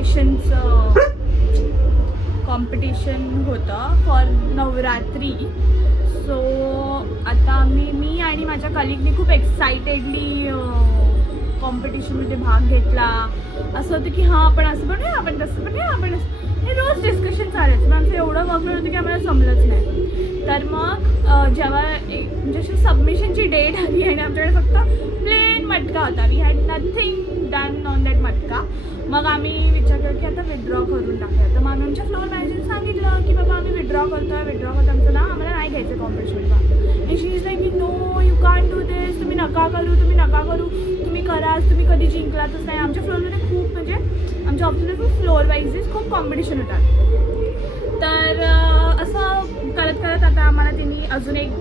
डेकोरेशनचं कॉम्पिटिशन होतं for Navratri. So आता मी आणि माझ्या कलिगने खूप एक्साइटेडली कॉम्पिटिशनमध्ये भाग घेतला. असं होतं की हां आपण असं बनूया, आपण तसं बनूया, आपण हे रोज डिस्कशन चालायचं. मग आमचं एवढं वर्कलोड होतं की आम्हाला जमलंच नाही. तर मग जेव्हा म्हणजे सबमिशनची डेट आली आणि आमच्याकडे फक्त प्लेन मटका होता. We had nothing done on that मटका. मग आम्ही विचार केला की आता विड्रॉ करून टाकूया. तर मग आमच्या फ्लोअर मॅनेजरने सांगितलं की बाबा आम्ही विड्रॉ करतो आमचं ना आम्हाला नाही घ्यायचं कॉम्पिटिशनला. आणि she is like no you can't do this, तुम्ही नका करू, तुम्ही कराच, तुम्ही कधी जिंकलातच नाही. आमच्या फ्लोअरमध्ये खूप म्हणजे आमच्या ऑफिसमध्ये खूप फ्लोअर वाईजेस खूप कॉम्पिटिशन होतात. तर असं करत करत आता आम्हाला त्यांनी अजून एक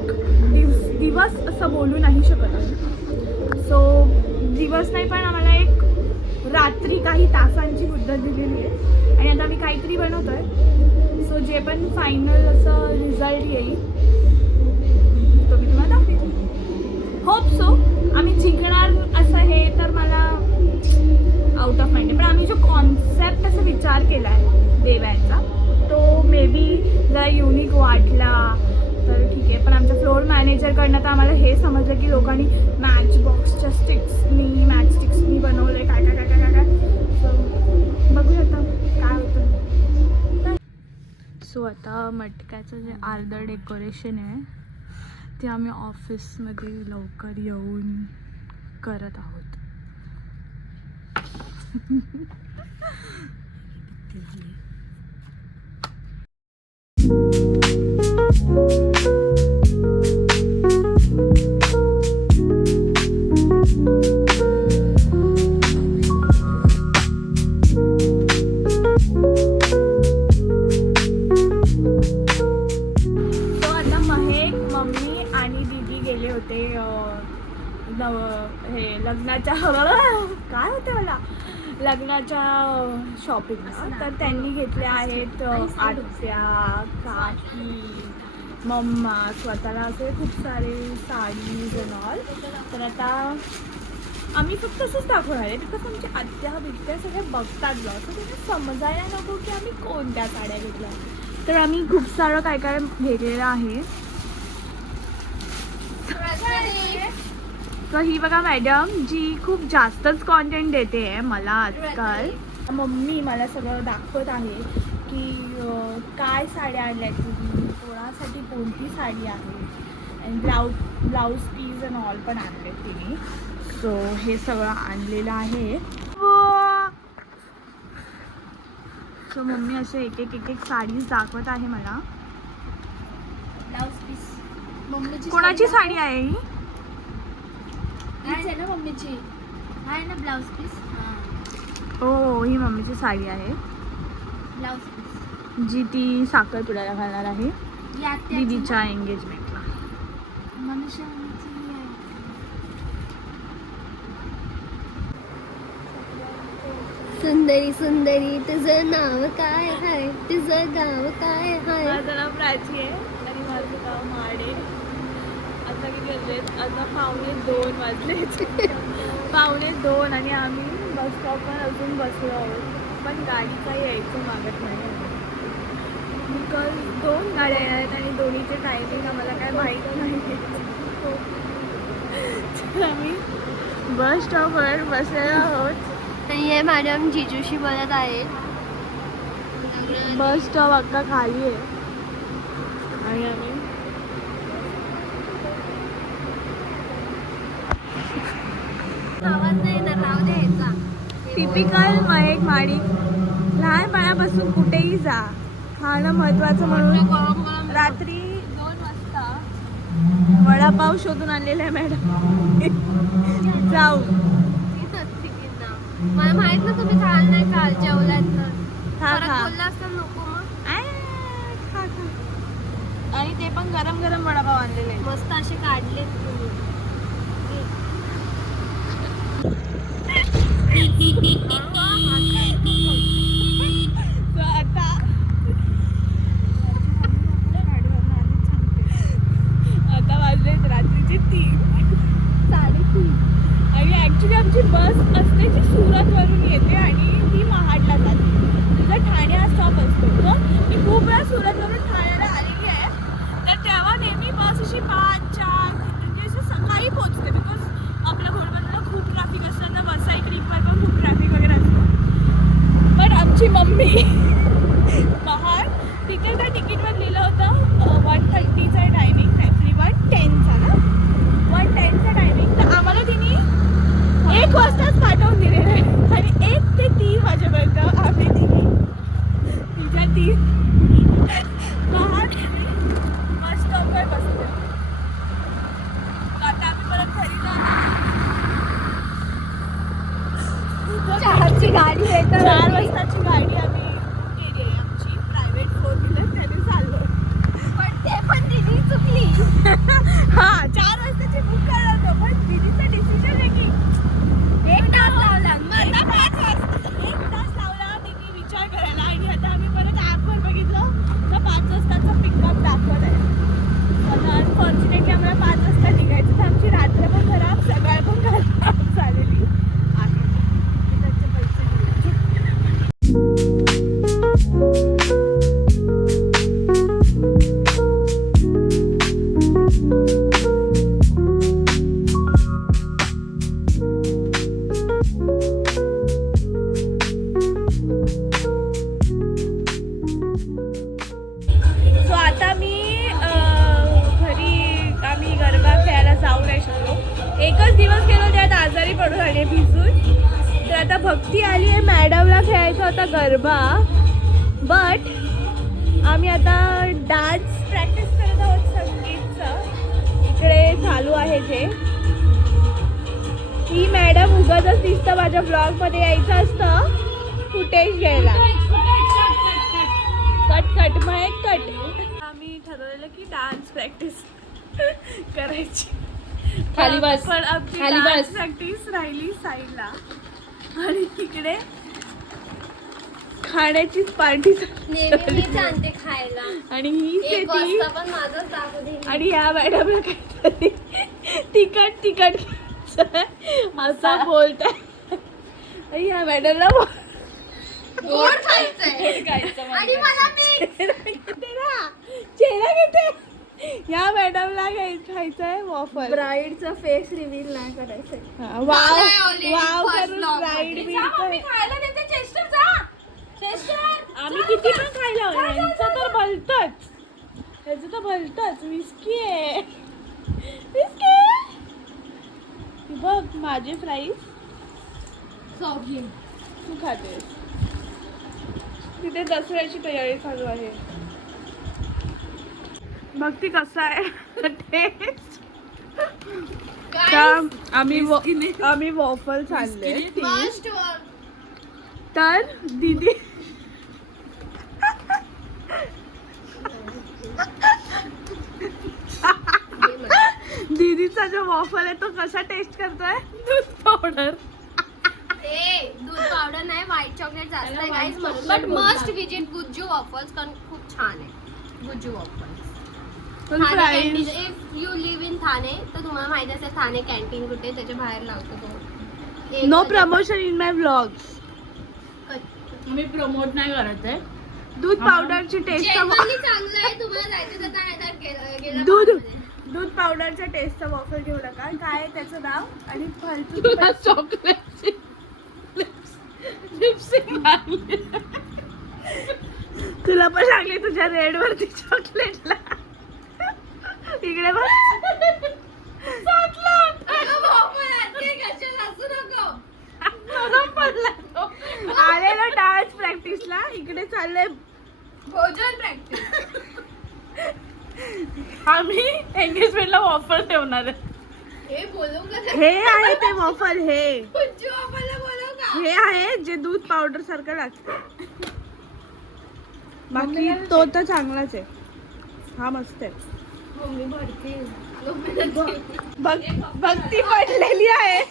दिवस असं बोलू नाही शकत आहे. सो दिवस नाही पण आम्हाला एक रात्री काही तासांची मुदत दिलेली आहे आणि आता आम्ही काहीतरी बनवतो आहे. सो जे पण फायनल असं रिझल्ट येईल तो मी तुम्हाला दाखवेन. Hope so. आम्ही जिंकणार असं हे तर मला आउट ऑफ माइंड आहे. पण आम्ही जो कॉन्सेप्ट असा विचार केला आहे देवाचा तो मे बी जरा युनिक वाटला तर ठीक आहे. पण आमच्या फ्लोअर मॅनेजरकडनं तर आम्हाला हे समजलं की लोकांनी मॅच स्टिक्सनी बनवलं आहे काय काय काय काय काय. सो बघूया आता काय होतं. सो आता मटक्याचं जे अर्धं डेकोरेशन आहे ते आम्ही ऑफिसमध्ये लवकर येऊन करत आहोत. लग्नाच्या शॉपिंगला. तर त्यांनी घेतले आहेत आत्या, काकी, मम्मा, स्वतःला असे खूप सारे साडीज अँड ऑल. तर आता आम्ही फक्त असंच दाखवणार आहे बिकॉज आमची आत्या बित्या सगळ्या बघतात बघ, तर त्यांना समजायला नको की आम्ही कोणत्या साड्या घेतल्या. तर आम्ही खूप सारं काय काय घेतलेलं आहे. तर ही बघा मॅडम जी खूप जास्तच कॉन्टेंट देते आहे मला आजकाल. मम्मी मला सगळं दाखवत आहे की काय साड्या आणल्या तुम्ही, कोणासाठी कोणती साडी आहे आणि ब्लाऊज पीस अँड ऑल पण आणले तिने. सो हे सगळं आणलेलं आहे. सो मम्मी असे एक एक साडीज दाखवत आहे मला. ब्लाऊज पीस मम्मीची कोणाची साडी आहे ही? आहे ना मम्मीची, आहे ना ब्लाऊज पीस. हो ही मम्मीची साडी आहे ब्लाऊज पीस जी ती साखरपुड्याला घालणार आहे दीदीच्या एंगेजमेंटला. सुंदरी सुंदरी तुझं नाव काय आहे, तुझं गाव काय आहे? माझं नाव प्राची आहे आणि माझं गाव माडे. आता किती वाजलेत? आता 1:45 वाजलेत. 1:45 आणि आम्ही बस स्टॉपवर अजून बसलो आहोत. पण गाडी काही यायचं मागत नाही बिकॉज 2 गाड्या आहेत आणि दोन्हीचे टायमिंग आम्हाला काय माहीत नाही. तर आम्ही बस स्टॉपवर बसलेलो आहोत. हे मॅडम जिजूशी बोलत आहे. बस स्टॉप अख्खा खाली आहे आणि आम्ही आवाज नाही ना राव द्यायचा. टिपिकल महेक माडी. लहानपणापासून कुठेही जा खाणं महत्त्वाचं म्हणून रात्री 2 वाजता वडापाव शोधून आणलेला आहे मॅडम. जाऊ मला माहित ना तुम्ही खाल नाही, काल जेवलात तर खा बोलला असतं नको मग. खा आणि ते पण गरम गरम वडापाव आणलेले मस्त असे काढलेत तुम्ही. आता वाजलेत रात्रीचे 3, 3:30 आणि ॲक्च्युली आमची बस असते जी सुरतवरून येते आणि ती महाडला जाते. आमची मम्मी बाहेर तिथे त्या तिकीटवर लिहिलं होतं 1:30चा टायमिंग, ॲक्च्युली 1:10चा ना, 1:10चा टायमिंग. तर आम्हाला तिने 1 वाजताच पाठवून दिलेलं आहे आणि 1 ते 3 वाजेपर्यंत आम्ही तिच्या 3 बाहेर बस स्टॉपवर बसतो. आता आम्ही परत घरी चहाची गाडी आहे तर 4 वाजताची गाडी आम्ही केली आहे आमची प्रायव्हेट 4-व्हीलर, त्याने चाललो. पण ते पण दिदी चुकली. हा 4 वाजताची बुक करत होतो, पण दीदीचा डिसिजन आहे की 1 तास लावला, मग 5 वाजता 1 तास लावला तिने विचार करायला. आणि आता आम्ही परत ॲपवर बघितलं तर 5 वाजताचा पिकअप दाखवत आहे. आता अनफॉर्च्युनेटली आम्हाला 5 वाजता निघायचं, तर आमची रात्र पण खराब, सकाळ पण खराब झालेली आहे. त्याचे पैसे दिले. सो आता मी घरी आम्ही गरबा खेळायला जाऊ नाही शकलो. एकच दिवस गेलो त्यात आजारी पडून आले भिजून. तर आता भक्ती आली आहे, मॅडमला खेळायचा होता गरबा, बट आम्ही आता डान्स प्रॅक्टिस करत आहोत संगीतचं. इकडे चालू आहे जे. ही मॅडम उगाचच दिसतं माझ्या ब्लॉगमध्ये यायचं असतं फुटेज घ्यायला. कट मग कट. आम्ही ठरवलेलं की डान्स प्रॅक्टिस करायची. खाली बस, पण आमची खाली डान्स बस. प्रॅक्टिस राहिली साईडला आणि तिकडे खाण्याचीच पार्टी नेहमी मीच आणते खायला. आणि हीच 1 येते. वाजता पण माझंच दाखवते. आणि या मॅडमला काहीतरी तिखट घ्यायचं असं बोलताय. आणि या मॅडमला गोड खायचंय आणि मला चेहरा घेते. या मॅडमला खायचंय वॉफर. ब्राईडचा फेस रिव्हील नाही करायचं. वाव झालंय already वाव first करून vlog ब्राईड मध्ये. खायला देते चेस्टर जा. चेस्टर आम्ही किती पण खायला यांचं तर भलतच, ह्याचं तर भलतच. विस्की आहे, विस्की. बघ माझे फ्राईज तू खातेस. तिथे दसऱ्याची तयारी चालू आहे. बघ ती कसं आहे टेस्ट. आम्ही वॉफल खाल्ले तर दीदी दीदीचा जो वॉफल आहे तो कसा टेस्ट करतोय. दूध पावडर. दूध पावडर नाही, व्हाईट चॉकलेट जास्त आहे गाईज म्हणून. But must visit Gujju waffles, कारण खूप छान आहे Gujju waffles. If you live in Thane तर तुम्हाला माहिती असेल ठाणे कॅन्टीन कुठे, त्याच्या बाहेर लावतो तो. No promotion in my vlogs. मी प्रमोट नाही करत आहे. दूध पावडरची टेस्ट. Genuinely चांगलं आहे. तुम्हाला जायचं तर नाही तर गेलं दूध पावडर. दूध पावडरच्या टेस्टचा वॉफल घेऊ नका. काय आहे त्याचं नाव आणि फालतू चॉकलेटची लिपस्टिक लागली. तुला पण लागली तुझ्या रेड वरती चॉकलेटला. इकडे बघ. आलेलो डान्स प्रॅक्टिसला. इकडे चाललंय भोजन प्रॅक्टिस. आम्ही एंगेजमेंटला ऑफर ठेवणार आहे. हे बोलू का? हे आहे ते वॉफल. हे गुज्जू वॉफलला बोलू का? हे आहे जे दूध पावडर सारखं लागतं. बाकी तो तर चांगलाच आहे. हा मस्त आहे. मम्मी भरते. भक्ती पडलेली आहे.